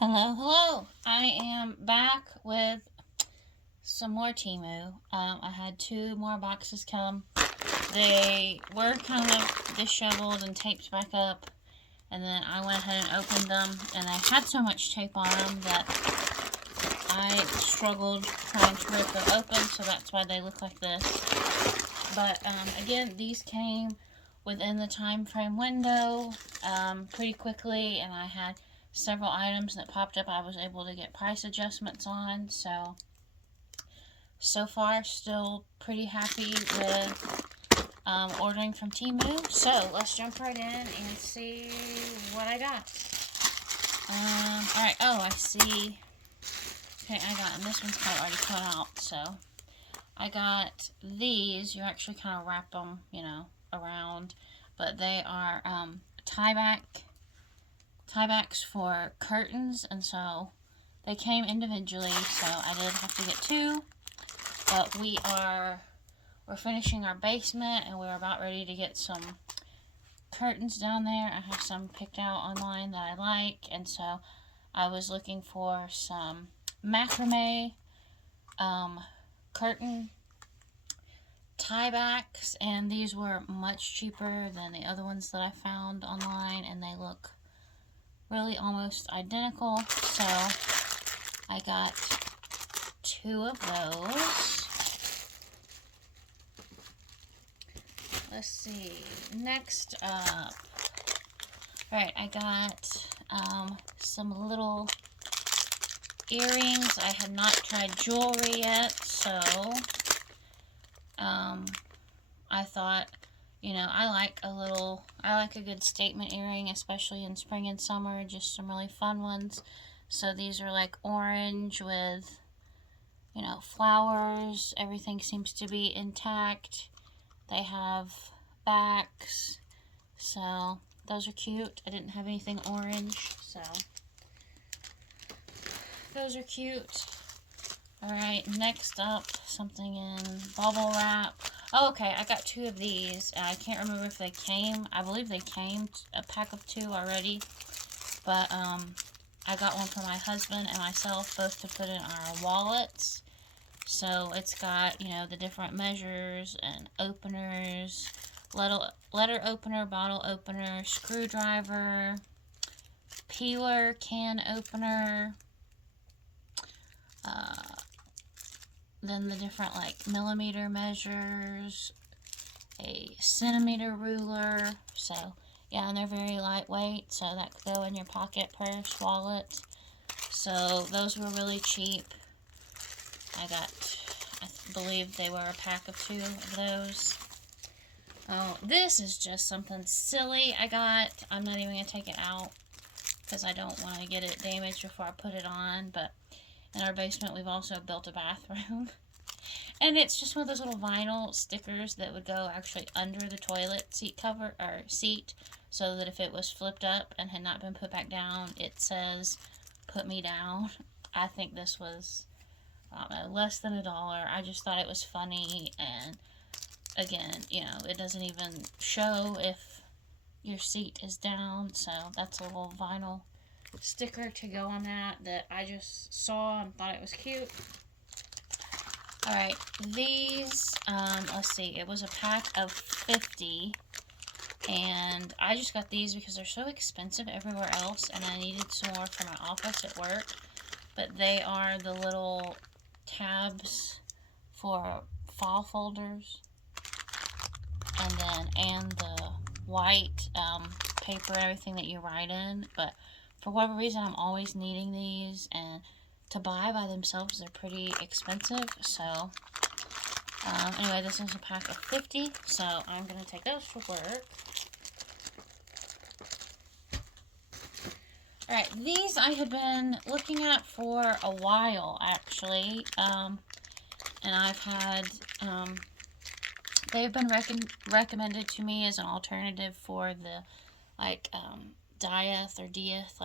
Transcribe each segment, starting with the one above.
Hello. I am back with some more TEMU. I had 2 more boxes come. They were kind of disheveled and taped back up, and then I went ahead and opened them, and I had so much tape on them that I struggled trying to rip them open, so that's why they look like this. But again, these came within the time frame window pretty quickly, and I had several items that popped up I was able to get price adjustments on. So far, still pretty happy with ordering from TEMU. So let's jump right in and see what I got. Alright, I see. Okay, and this one's kind of already cut out, so I got these. You actually kind of wrap them, around, but they are tiebacks for curtains, and so they came individually, so I did have to get 2. But we're finishing our basement, and we're about ready to get some curtains down there. I have some picked out online that I like, and so I was looking for some macrame curtain tiebacks, and these were much cheaper than the other ones that I found online, and they look really almost identical. So I got 2 of those. Let's see. Next up. Alright, I got some little earrings. I had not tried jewelry yet, so I thought, I like a good statement earring, especially in spring and summer, just some really fun ones. So these are like orange with, flowers. Everything seems to be intact. They have backs, so those are cute. I didn't have anything orange, so those are cute. Alright, next up, something in bubble wrap. Oh, okay, I got 2 of these. I can't remember if they came. I believe they came, a pack of 2 already. But, I got one for my husband and myself, both to put in our wallets. So, it's got, the different measures and openers, letter opener, bottle opener, screwdriver, peeler, can opener, then the different millimeter measures, a centimeter ruler. So yeah, and they're very lightweight, so that could go in your pocket, purse, wallet. So those were really cheap. I believe they were a pack of 2 of those. Oh, this is just something silly I got. I'm not even going to take it out because I don't want to get it damaged before I put it on, but in our basement, we've also built a bathroom. And it's just one of those little vinyl stickers that would go actually under the toilet seat cover, or seat, so that if it was flipped up and had not been put back down, it says, "Put me down." I think this was, less than $1. I just thought it was funny, and again, it doesn't even show if your seat is down, so that's a little vinyl sticker to go on that I just saw and thought it was cute. Alright, these, let's see, it was a pack of 50, and I just got these because they're so expensive everywhere else, and I needed some more for my office at work. But they are the little tabs for file folders, and the white paper, everything that you write in. But for whatever reason, I'm always needing these, and to buy by themselves, they're pretty expensive. So anyway, this is a pack of 50, so I'm going to take those for work. Alright, these I had been looking at for a while, actually, and I've had, they've been recommended to me as an alternative for the, dieth or deeth,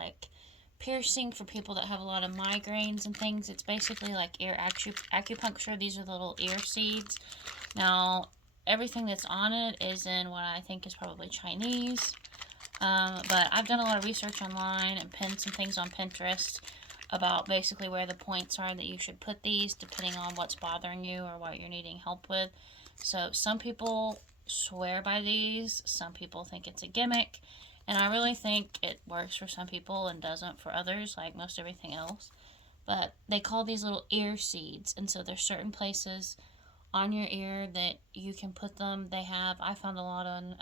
piercing for people that have a lot of migraines and things. It's basically like ear acupuncture. These are the little ear seeds. Now, everything that's on it is in what I think is probably Chinese. But I've done a lot of research online and pinned some things on Pinterest about basically where the points are that you should put these depending on what's bothering you or what you're needing help with. So some people swear by these, some people think it's a gimmick, and I really think it works for some people and doesn't for others, like most everything else. But they call these little ear seeds, and so there's certain places on your ear that you can put them. I found a lot on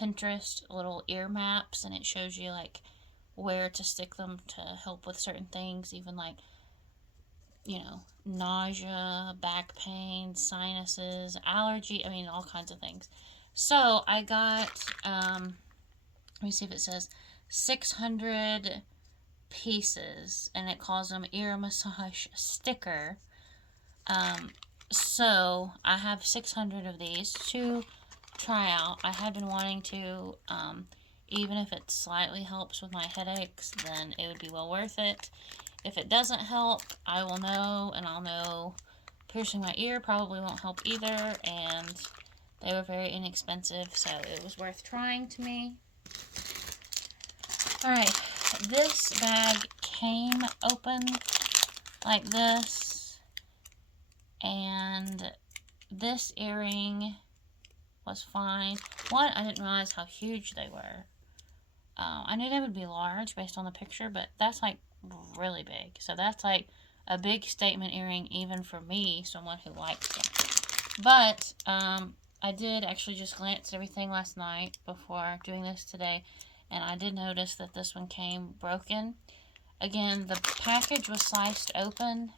Pinterest, little ear maps, and it shows you like where to stick them to help with certain things, even like, nausea, back pain, sinuses, allergy, I mean, all kinds of things. So I got, let me see if it says 600 pieces, and it calls them ear massage sticker. So I have 600 of these to try out. I have been wanting to, even if it slightly helps with my headaches, then it would be well worth it. If it doesn't help, I will know, and I'll know piercing my ear probably won't help either, and they were very inexpensive, so it was worth trying to me. Alright, this bag came open like this, and this earring was fine. One, I didn't realize how huge they were. I knew they would be large based on the picture, but that's like really big. So that's like a big statement earring even for me, someone who likes them. But I did actually just glance at everything last night before doing this today, and I did notice that this one came broken. Again, the package was sliced open,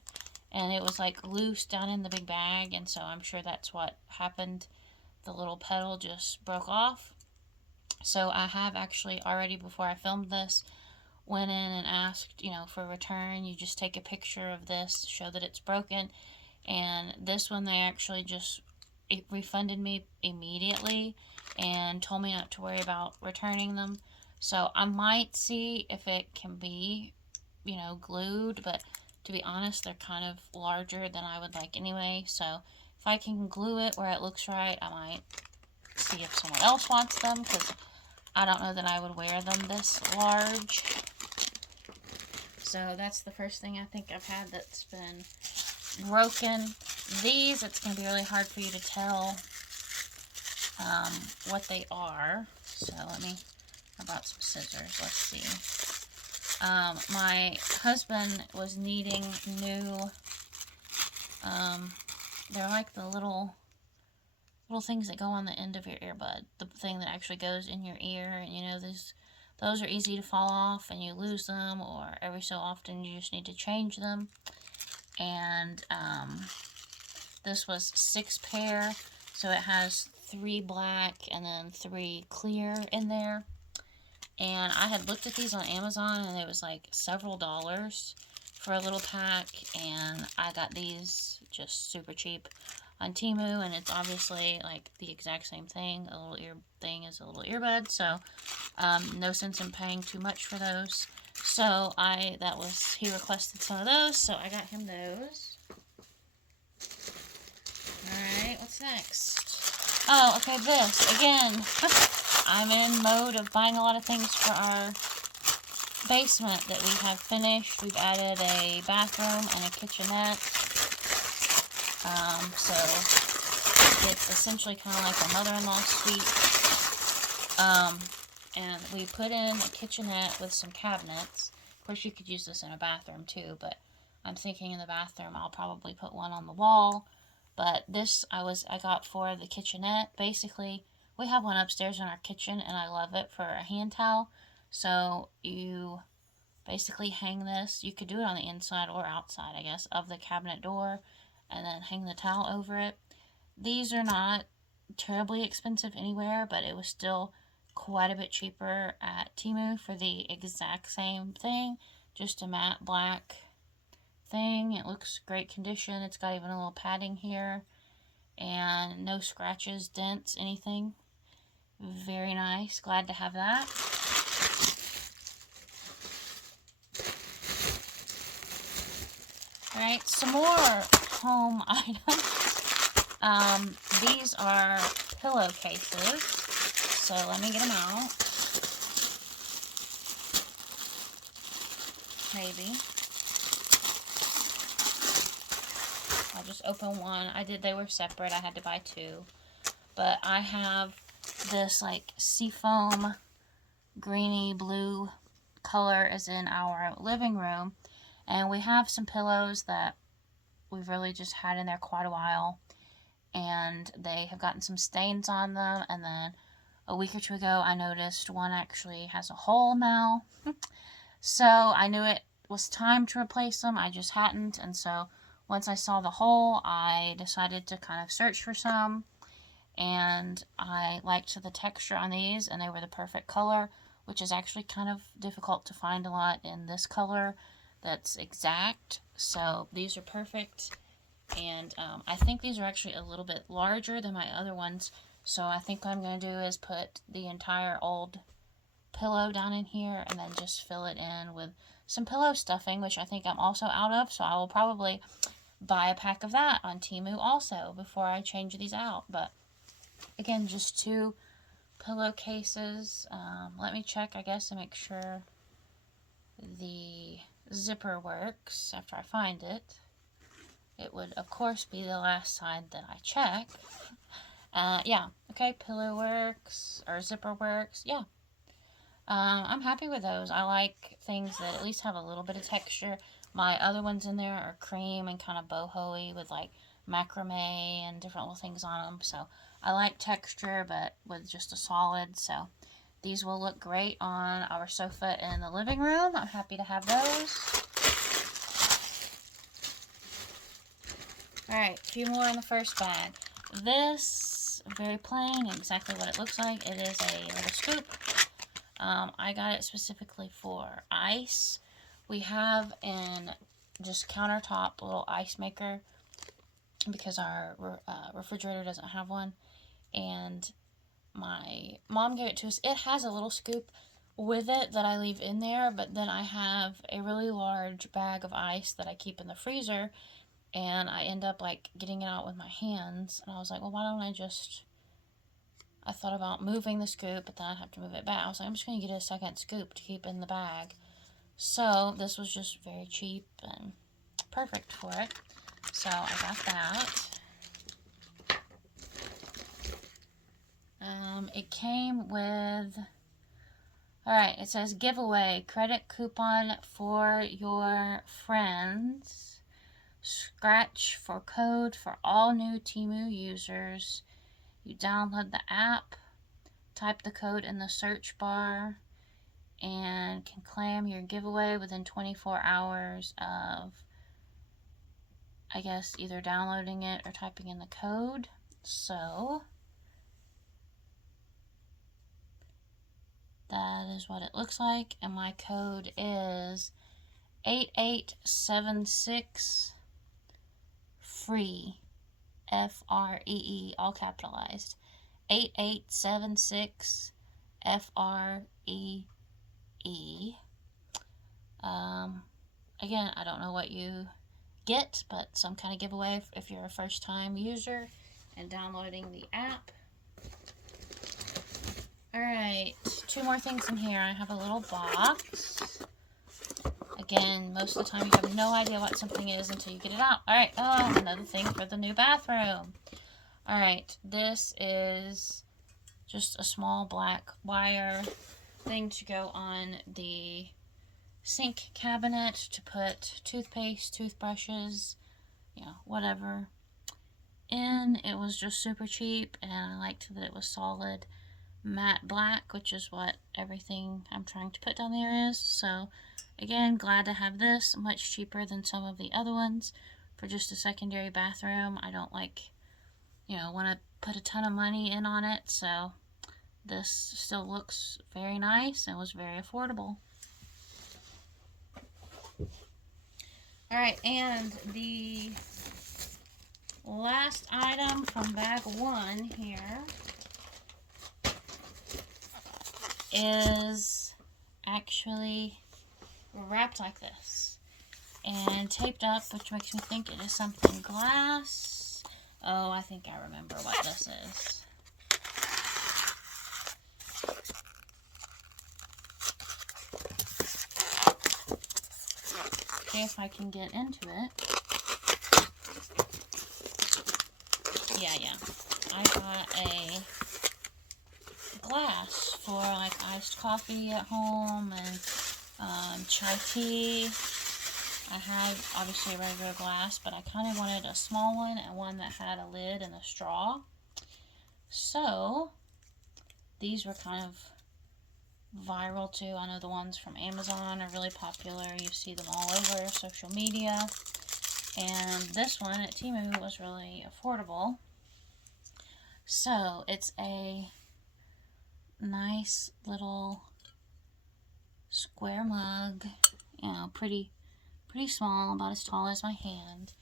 and it was like loose down in the big bag, and so I'm sure that's what happened. The little petal just broke off. So I have actually already, before I filmed this, went in and asked, for return. You just take a picture of this, show that it's broken. And this one, they actually just refunded me immediately and told me not to worry about returning them. So I might see if it can be, glued, but to be honest, they're kind of larger than I would like anyway. So if I can glue it where it looks right, I might see if someone else wants them, because I don't know that I would wear them this large. So that's the first thing I think I've had that's been broken. These, it's going to be really hard for you to tell what they are. So I brought some scissors. Let's see. My husband was needing new, they're like the little things that go on the end of your earbud. The thing that actually goes in your ear. And those are easy to fall off and you lose them, or every so often you just need to change them. And this was 6 pair, so it has 3 black and then 3 clear in there. And I had looked at these on Amazon, and it was like several dollars for a little pack, and I got these just super cheap on TEMU, and it's obviously like the exact same thing. A little ear thing is a little earbud, so no sense in paying too much for those. So he requested some of those, so I got him those. Alright, what's next? Oh, okay, this. Again, I'm in mode of buying a lot of things for our basement that we have finished. We've added a bathroom and a kitchenette. So it's essentially kind of like a mother-in-law suite. And we put in a kitchenette with some cabinets. Of course, you could use this in a bathroom too, but I'm thinking in the bathroom I'll probably put one on the wall. But this I got for the kitchenette. Basically, we have one upstairs in our kitchen, and I love it for a hand towel. So you basically hang this. You could do it on the inside or outside, I guess, of the cabinet door, and then hang the towel over it. These are not terribly expensive anywhere, but it was still quite a bit cheaper at TEMU for the exact same thing. Just a matte black thing. It looks great condition. It's got even a little padding here, and no scratches, dents, anything. Very nice. Glad to have that. Alright, some more home items. These are pillowcases. So let me get them out. maybe. I'll just open one. They were separate. I had to buy two. But I have this like seafoam greeny blue color is in our living room. And we have some pillows that we've really just had in there quite a while. And they have gotten some stains on them. And then a week or two ago, I noticed one actually has a hole now. So I knew it was time to replace them. I just hadn't. And so once I saw the hole, I decided to kind of search for some. And I liked the texture on these, and they were the perfect color, which is actually kind of difficult to find a lot in this color that's exact. So these are perfect. And I think these are actually a little bit larger than my other ones. So I think what I'm going to do is put the entire old pillow down in here and then just fill it in with some pillow stuffing, which I think I'm also out of. So I will probably buy a pack of that on TEMU also before I change these out. But again, just 2 pillowcases. Let me check, I guess, to make sure the zipper works after I find it. It would, of course, be the last side that I check. Yeah, okay, pillow works, or zipper works, yeah. I'm happy with those. I like things that at least have a little bit of texture. My other ones in there are cream and kind of boho-y with like macrame and different little things on them. So I like texture, but with just a solid. So these will look great on our sofa in the living room. I'm happy to have those. Alright, a few more in the first bag. This, very plain, exactly what it looks like. It is a little scoop. I got it specifically for ice. We have in just countertop little ice maker because our refrigerator doesn't have one. And my mom gave it to us. It has a little scoop with it that I leave in there, but then I have a really large bag of ice that I keep in the freezer, and I end up like getting it out with my hands. And I was like, well, why don't I thought about moving the scoop, but then I'd have to move it back. I was like, I'm just going to get a second scoop to keep in the bag. So this was just very cheap and perfect for it. So I got that. It came with, alright, it says giveaway, credit coupon for your friends, scratch for code for all new TEMU users. You download the app, type the code in the search bar, and can claim your giveaway within 24 hours of, I guess, either downloading it or typing in the code. So that is what it looks like, and my code is 8876 free, FREE, all capitalized. 8876 FREE. Again, I don't know what you get, but some kind of giveaway if you're a first-time user and downloading the app. Alright, 2 more things in here. I have a little box. Again, most of the time you have no idea what something is until you get it out. Alright, oh, another thing for the new bathroom. Alright, this is just a small black wire thing to go on the sink cabinet to put toothpaste, toothbrushes, you know, whatever in. It was just super cheap, and I liked that it was solid matte black, which is what everything I'm trying to put down there is. So again, glad to have this, much cheaper than some of the other ones for just a secondary bathroom. I don't like, you know, want to put a ton of money in on it, so this still looks very nice and was very affordable. Alright, and the last item from bag 1 here is actually wrapped like this and taped up, which makes me think it is something glass. Oh, I think I remember what this is. see if I can get into it. Yeah. I got a glass for like iced coffee at home and chai tea. I had obviously a regular glass, but I kind of wanted a small one and one that had a lid and a straw. So these were kind of viral too. I know the ones from Amazon are really popular. You see them all over social media. And this one at TEMU was really affordable. So it's a nice little square mug, you know, pretty small, about as tall as my hand.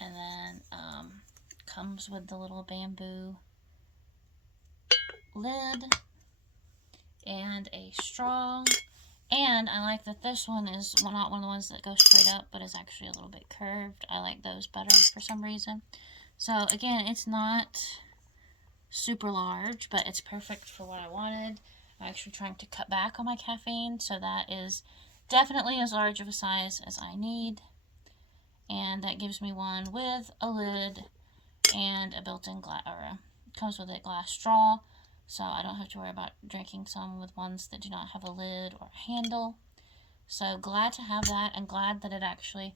And then comes with the little bamboo lid and a straw. And I like that this one is not one of the ones that goes straight up, but is actually a little bit curved. I like those better for some reason. So again, it's not super large, but it's perfect for what I wanted. I'm actually trying to cut back on my caffeine, so that is definitely as large of a size as I need. And that gives me one with a lid and a built-in glass, or comes with a glass straw, so I don't have to worry about drinking some with ones that do not have a lid or a handle. So glad to have that, and glad that it actually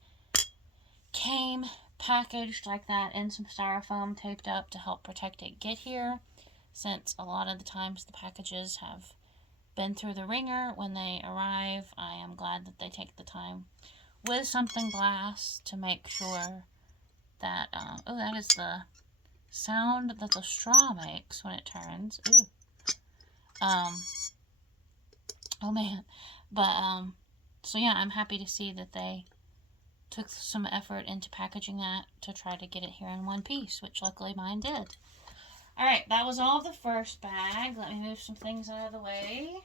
came packaged like that in some styrofoam taped up to help protect it get here, since a lot of the times the packages have been through the ringer when they arrive. I am glad that they take the time with something glass to make sure that, oh, that is the sound that the straw makes when it turns. Ooh. Oh man. But, so yeah, I'm happy to see that they took some effort into packaging that to try to get it here in one piece, which luckily mine did. Alright, that was all of the first bag. Let me move some things out of the way.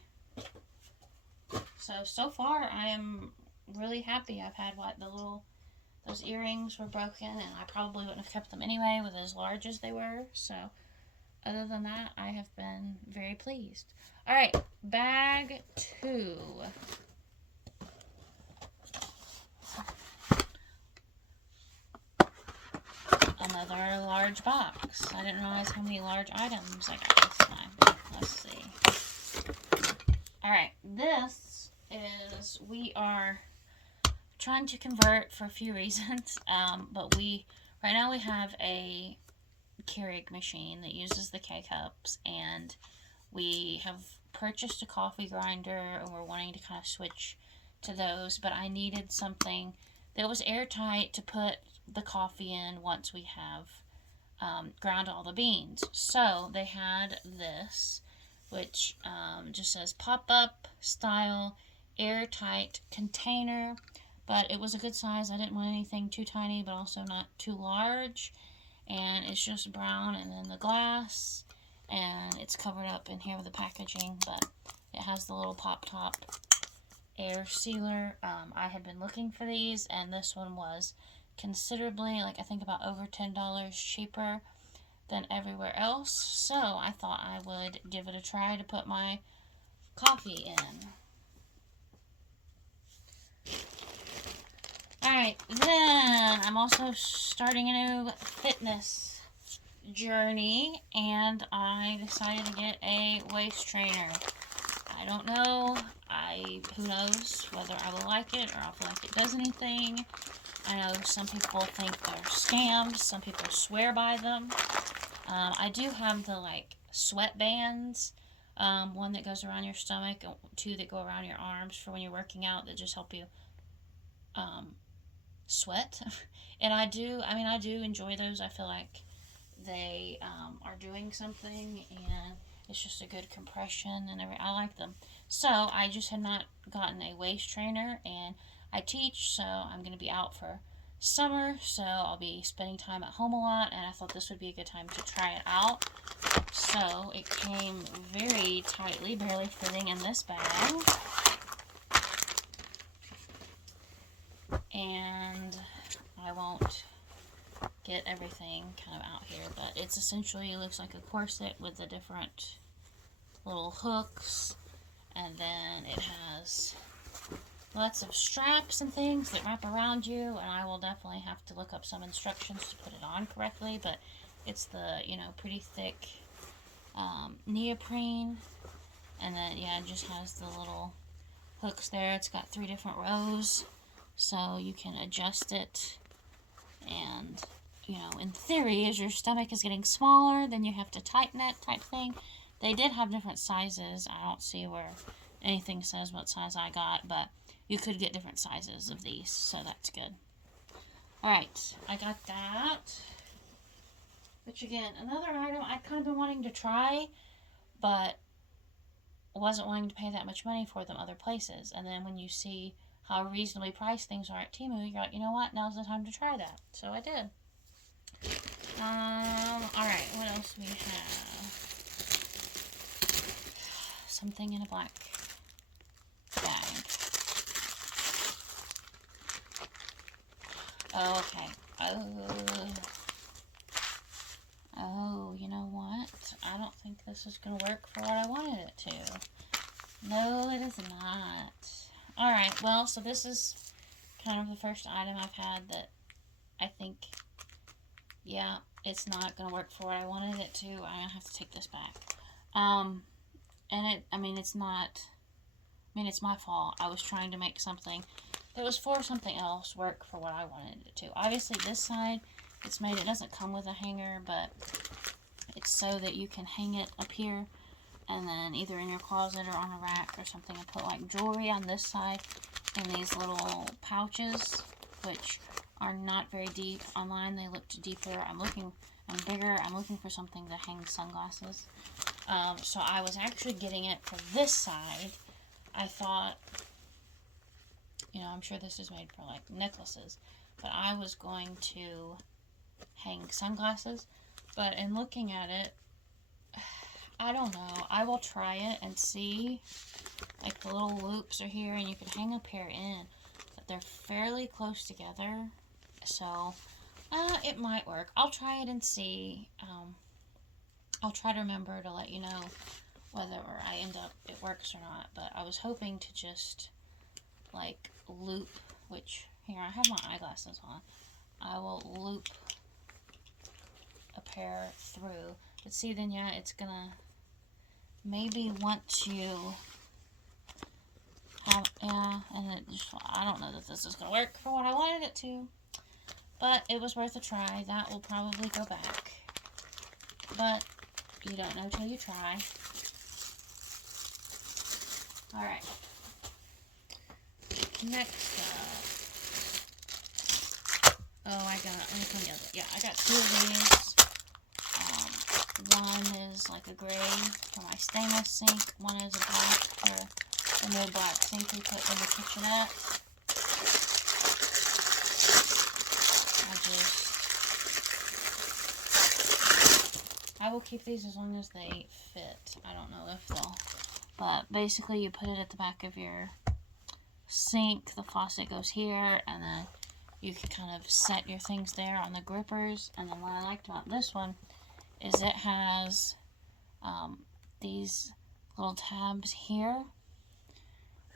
So far, I am really happy. I've had, those earrings were broken, and I probably wouldn't have kept them anyway with as large as they were. So, other than that, I have been very pleased. Alright, bag 2. Another large box. I didn't realize how many large items I got this time. Let's see. Alright, this is, we are trying to convert for a few reasons, but right now we have a Keurig machine that uses the K-Cups, and we have purchased a coffee grinder, and we're wanting to kind of switch to those, but I needed something that was airtight to put the coffee in once we have ground all the beans. So they had this, which just says pop-up style airtight container, but it was a good size. I didn't want anything too tiny, but also not too large. And it's just brown, and then the glass, and it's covered up in here with the packaging, but it has the little pop top air sealer. I had been looking for these, and this one was considerably, like I think about over $10 cheaper than everywhere else. So I thought I would give it a try to put my coffee in. Alright, then I'm also starting a new fitness journey, and I decided to get a waist trainer. I don't know. Who knows whether I will like it or I'll feel like it does anything. I know some people think they're scams. Some people swear by them. I do have the, like, sweat bands. One that goes around your stomach, and 2 that go around your arms for when you're working out that just help you sweat. And I do enjoy those. I feel like they are doing something, and it's just a good compression, and I like them. So I just had not gotten a waist trainer, and I teach, so I'm going to be out for summer, so I'll be spending time at home a lot, and I thought this would be a good time to try it out. So it came very tightly, barely fitting in this bag. And I won't get everything kind of out here, but it's essentially, it looks like a corset with the different little hooks, and then it has lots of straps and things that wrap around you, and I will definitely have to look up some instructions to put it on correctly, but it's the, you know, pretty thick neoprene, and then, yeah, it just has the little hooks there. It's got 3 different rows, so you can adjust it, and, you know, in theory, as your stomach is getting smaller, then you have to tighten it type thing. They did have different sizes. I don't see where anything says what size I got, but you could get different sizes of these, so that's good. Alright, I got that. Which, again, another item I'd kind of been wanting to try, but wasn't wanting to pay that much money for them other places. And then when you see how reasonably priced things are at TEMU, you're like, you know what, now's the time to try that. So I did. Alright, what else do we have? Something in a black bag. Oh, okay. Oh, you know what? I don't think this is going to work for what I wanted it to. No, it is not. Alright, well, so this is kind of the first item I've had that I think, yeah, it's not going to work for what I wanted it to. I have to take this back. And it's not, it's my fault. I was trying to make something that was for something else work for what I wanted it to. Obviously, this side, it's made, it doesn't come with a hanger, but it's so that you can hang it up here, and then either in your closet or on a rack or something, and put like jewelry on this side in these little pouches, which are not very deep. Online, they looked deeper. I'm bigger. I'm looking for something to hang sunglasses. So I was actually getting it for this side. I thought, you know, I'm sure this is made for like necklaces, but I was going to hang sunglasses. But in looking at it, I don't know. I will try it and see. Like the little loops are here, and you can hang a pair in, but they're fairly close together. So it might work. I'll try it and see. I'll try to remember to let you know whether I end up it works or not. But I was hoping to just like loop, which here I have my eyeglasses on. I will loop a pair through. But see, then yeah, it's gonna maybe want to have, yeah, and it just, I don't know that this is gonna work for what I wanted it to. But it was worth a try. That will probably go back. But you don't know till you try. Alright. Next up. Oh, I got two of these. One is like a gray for my stainless sink. One is a black for the new black sink we put in the kitchenette. I will keep these as long as they fit. I don't know if they'll, but basically you put it at the back of your sink. The faucet goes here, and then you can kind of set your things there on the grippers. And then what I liked about this one is it has these little tabs here,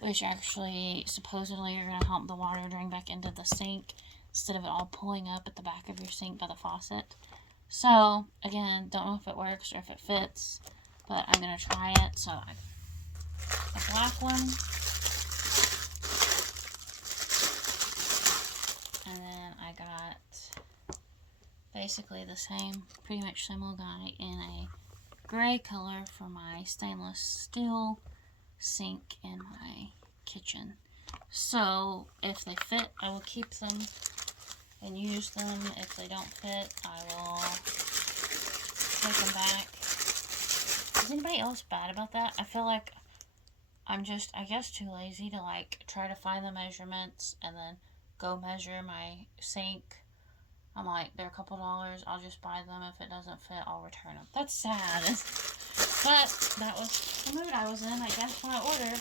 which actually supposedly are going to help the water drain back into the sink instead of it all pulling up at the back of your sink by the faucet. So, again, don't know if it works or if it fits, but I'm going to try it. So, a black one, and then I got basically the same, pretty much similar guy in a gray color for my stainless steel sink in my kitchen. So, if they fit, I will keep them and use them. If they don't fit, I will take them back. Is anybody else bad about that? I feel like I'm just, I guess, too lazy to like try to find the measurements and then go measure my sink. I'm like, they're a couple dollars, I'll just buy them. If it doesn't fit, I'll return them. That's sad. But that was the mood I was in, I guess, when I ordered.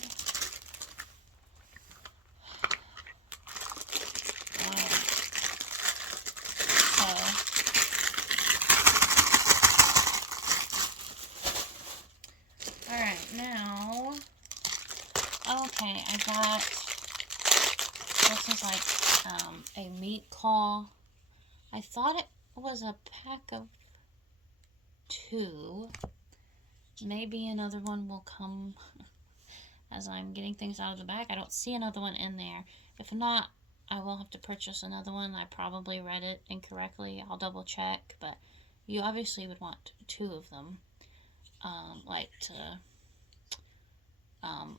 Alright, now, okay, I got This is like a meat claw. I thought it was a pack of 2. Maybe another one will come as I'm getting things out of the bag. I don't see another one in there. If not, I will have to purchase another one. I probably read it incorrectly. I'll double check, but you obviously would want 2 of them, like to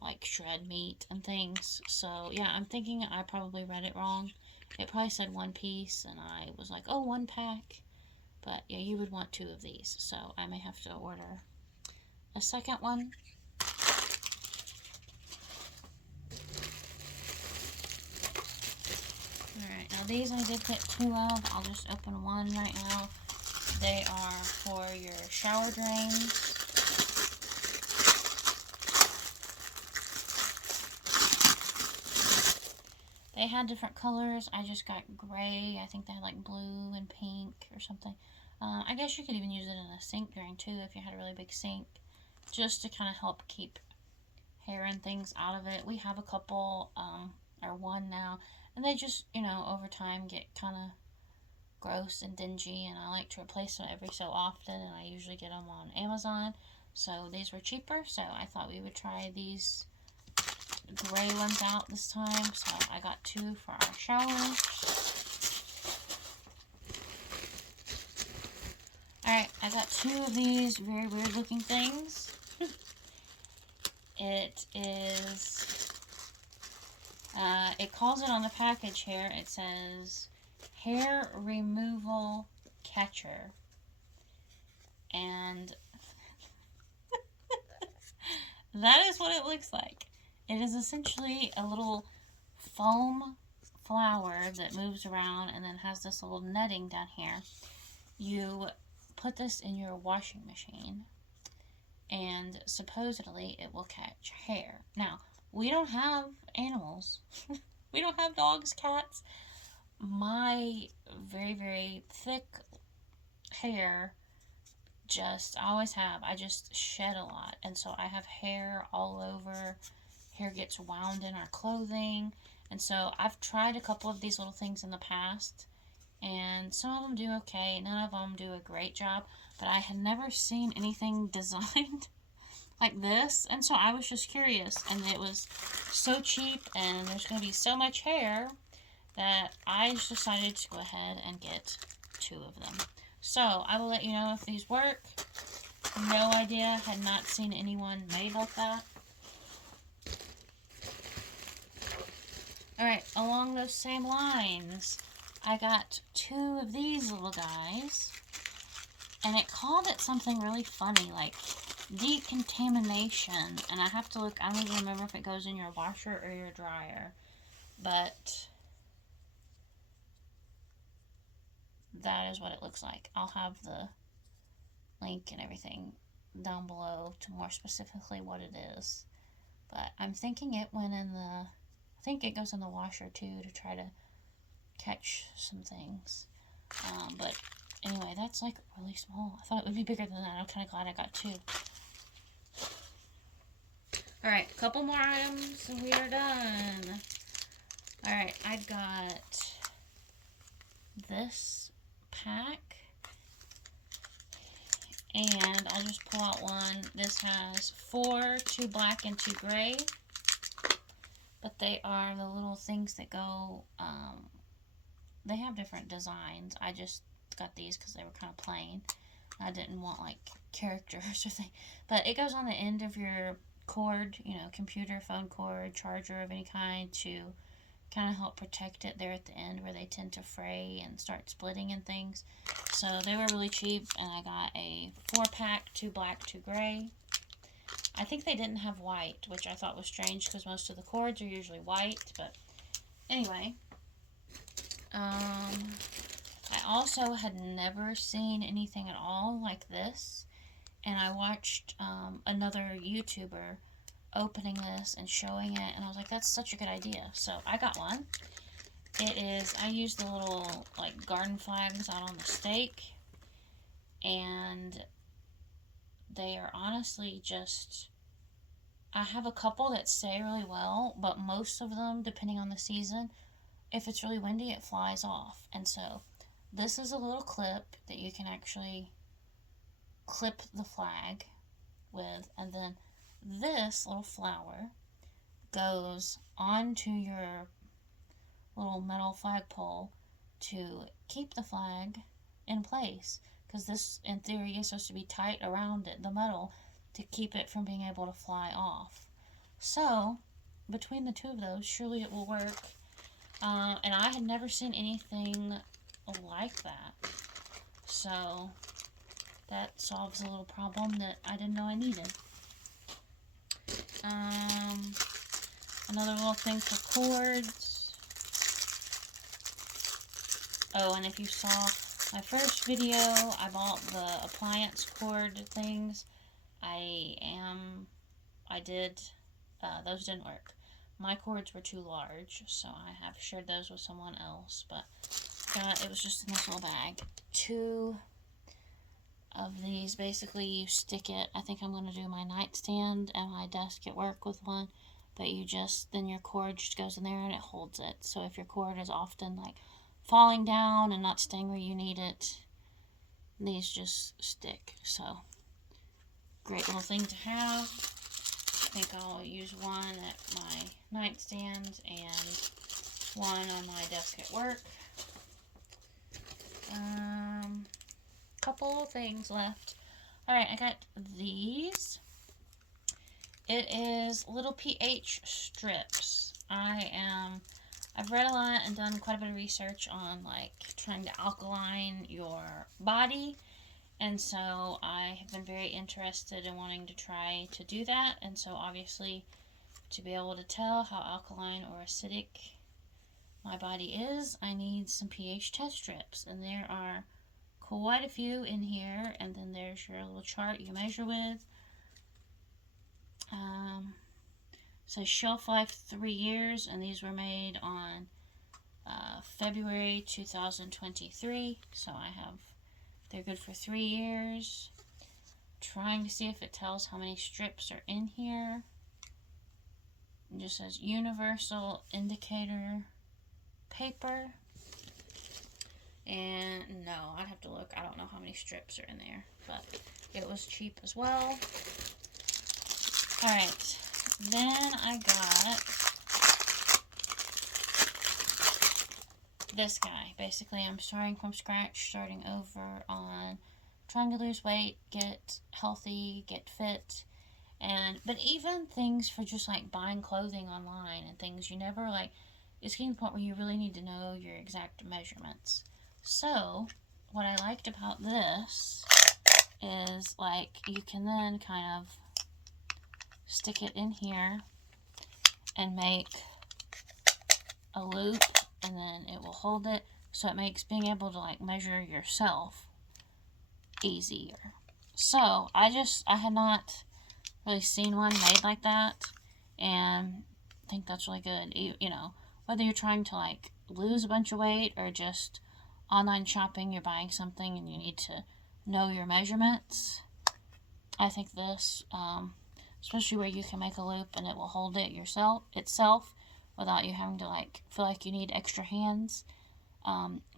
like shred meat and things. So yeah, I'm thinking I probably read it wrong. It probably said 1 piece, and I was like, oh, 1 pack. But yeah, you would want 2 of these, so I may have to order a second one. Alright, now these I did get 2 of. I'll just open one right now. They are for your shower drains. They had different colors. I just got gray. I think they had like blue and pink or something. I guess you could even use it in a sink drain too if you had a really big sink, just to kind of help keep hair and things out of it. We have a couple, or one now, and they just, over time get kind of gross and dingy, and I like to replace them every so often, and I usually get them on Amazon. So these were cheaper, so I thought we would try these gray ones out this time. So I got 2 for our shower. Alright, I got 2 of these very weird looking things. It is, it calls it on the package here, it says hair removal catcher. And that is what it looks like. It is essentially a little foam flower that moves around and then has this little netting down here. You put this in your washing machine, and supposedly it will catch hair. Now, we don't have animals. We don't have dogs, cats. My very, very thick hair, I always have. I just shed a lot, and so I have hair all over. Hair gets wound in our clothing, and so I've tried a couple of these little things in the past, and some of them do okay. None of them do a great job, but I had never seen anything designed like this, and so I was just curious, and it was so cheap, and there's going to be so much hair that I just decided to go ahead and get 2 of them. So I will let you know if these work. No idea, had not seen anyone made like that. Alright, along those same lines, I got 2 of these little guys, and it called it something really funny, like decontamination, and I have to look. I don't even remember if it goes in your washer or your dryer, but that is what it looks like. I'll have the link and everything down below to more specifically what it is, but I'm thinking it went in the, I think it goes in the washer too to try to catch some things, but anyway, that's like really small. I thought it would be bigger than that. I'm kind of glad I got 2. Alright, a couple more items and we are done. Alright, I've got this pack, and I'll just pull out one. This has 4, 2 black and 2 gray, but they are the little things that go, they have different designs. I just got these because they were kind of plain. I didn't want like characters or thing, but it goes on the end of your cord, computer, phone cord, charger of any kind, to kind of help protect it there at the end where they tend to fray and start splitting and things. So they were really cheap, and I got a 4-pack, 2 black, 2 gray. I think they didn't have white, which I thought was strange because most of the cords are usually white, but anyway. I also had never seen anything at all like this, and I watched another YouTuber opening this and showing it, and I was like, that's such a good idea. So I got one. It is, I used the little like garden flags out on the stake, and they are honestly just, I have a couple that stay really well, but most of them, depending on the season, if it's really windy, it flies off. And so this is a little clip that you can actually clip the flag with, and then this little flower goes onto your little metal flagpole to keep the flag in place, because this in theory is supposed to be tight around it, the metal, to keep it from being able to fly off. So between the two of those, surely it will work. And I had never seen anything like that, so that solves a little problem that I didn't know I needed. Another little thing for cords. Oh, and if you saw my first video, I bought the appliance cord things. Those didn't work. My cords were too large, so I have shared those with someone else, but it was just in this little bag. 2 of these. Basically, you stick it. I think I'm going to do my nightstand and my desk at work with one, but then your cord just goes in there and it holds it. So if your cord is often like falling down and not staying where you need it, these just stick. So great little thing to have. I think I'll use one at my nightstand and one on my desk at work. Couple of things left. Alright, I got these. It is little pH strips. I've read a lot and done quite a bit of research on like trying to alkaline your body, and so I have been very interested in wanting to try to do that. And so obviously, to be able to tell how alkaline or acidic my body is, I need some pH test strips, and there are quite a few in here. And then there's your little chart you measure with. So shelf life 3 years, and these were made on February 2023. So they're good for 3 years. Trying to see if it tells how many strips are in here. It just says universal indicator paper. And no, I'd have to look. I don't know how many strips are in there, but it was cheap as well. Alright, then I got this guy. Basically, I'm starting from scratch, starting over on trying to lose weight, get healthy, get fit. But even things for just like buying clothing online and things, you never it's getting to the point where you really need to know your exact measurements. So what I liked about this is you can then kind of stick it in here and make a loop, and then it will hold it, so it makes being able to measure yourself easier. So I had not really seen one made like that, and I think that's really good. You know, whether you're trying to lose a bunch of weight or just online shopping, you're buying something and you need to know your measurements, I think this, especially where you can make a loop and it will hold it itself without you having to feel like you need extra hands.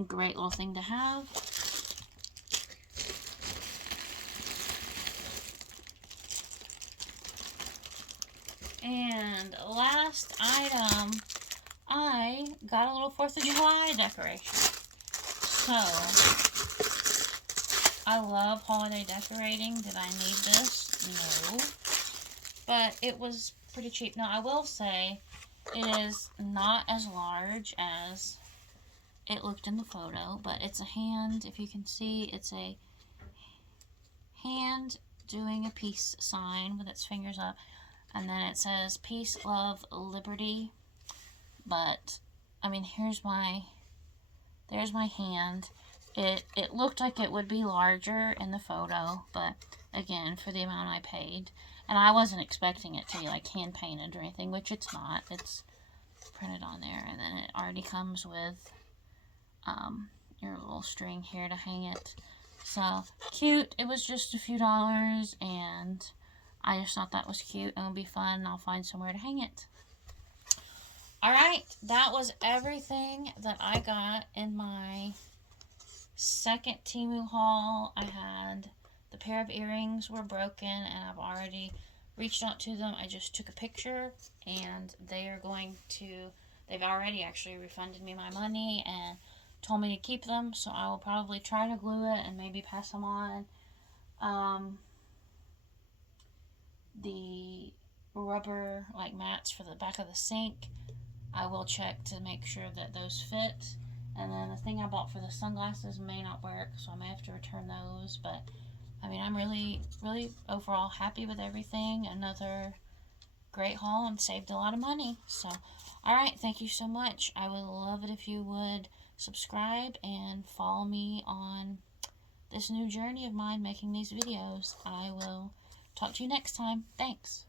Great little thing to have. And last item, I got a little 4th of July decoration. So, I love holiday decorating. Did I need this? No. But it was pretty cheap. Now, I will say, it is not as large as it looked in the photo, but it's a hand. If you can see, it's a hand doing a peace sign with its fingers up. And then it says peace, love, liberty. But, I mean, there's my hand. It looked like it would be larger in the photo, but again, for the amount I paid. And I wasn't expecting it to be hand painted or anything, which it's not. It's printed on there, and then it already comes with your little string here to hang it. So, cute. It was just a few dollars, and I just thought that was cute and it would be fun, and I'll find somewhere to hang it. Alright, that was everything that I got in my second TEMU haul. I had the pair of earrings were broken and I've already reached out to them. I just took a picture and they've already actually refunded me my money and told me to keep them, so I will probably try to glue it and maybe pass them on. The rubber like mats for the back of the sink, I will check to make sure that those fit. And then the thing I bought for the sunglasses may not work, so I may have to return those. But I mean, I'm really, really overall happy with everything. Another great haul and saved a lot of money. So, alright, thank you so much. I would love it if you would subscribe and follow me on this new journey of mine making these videos. I will talk to you next time. Thanks.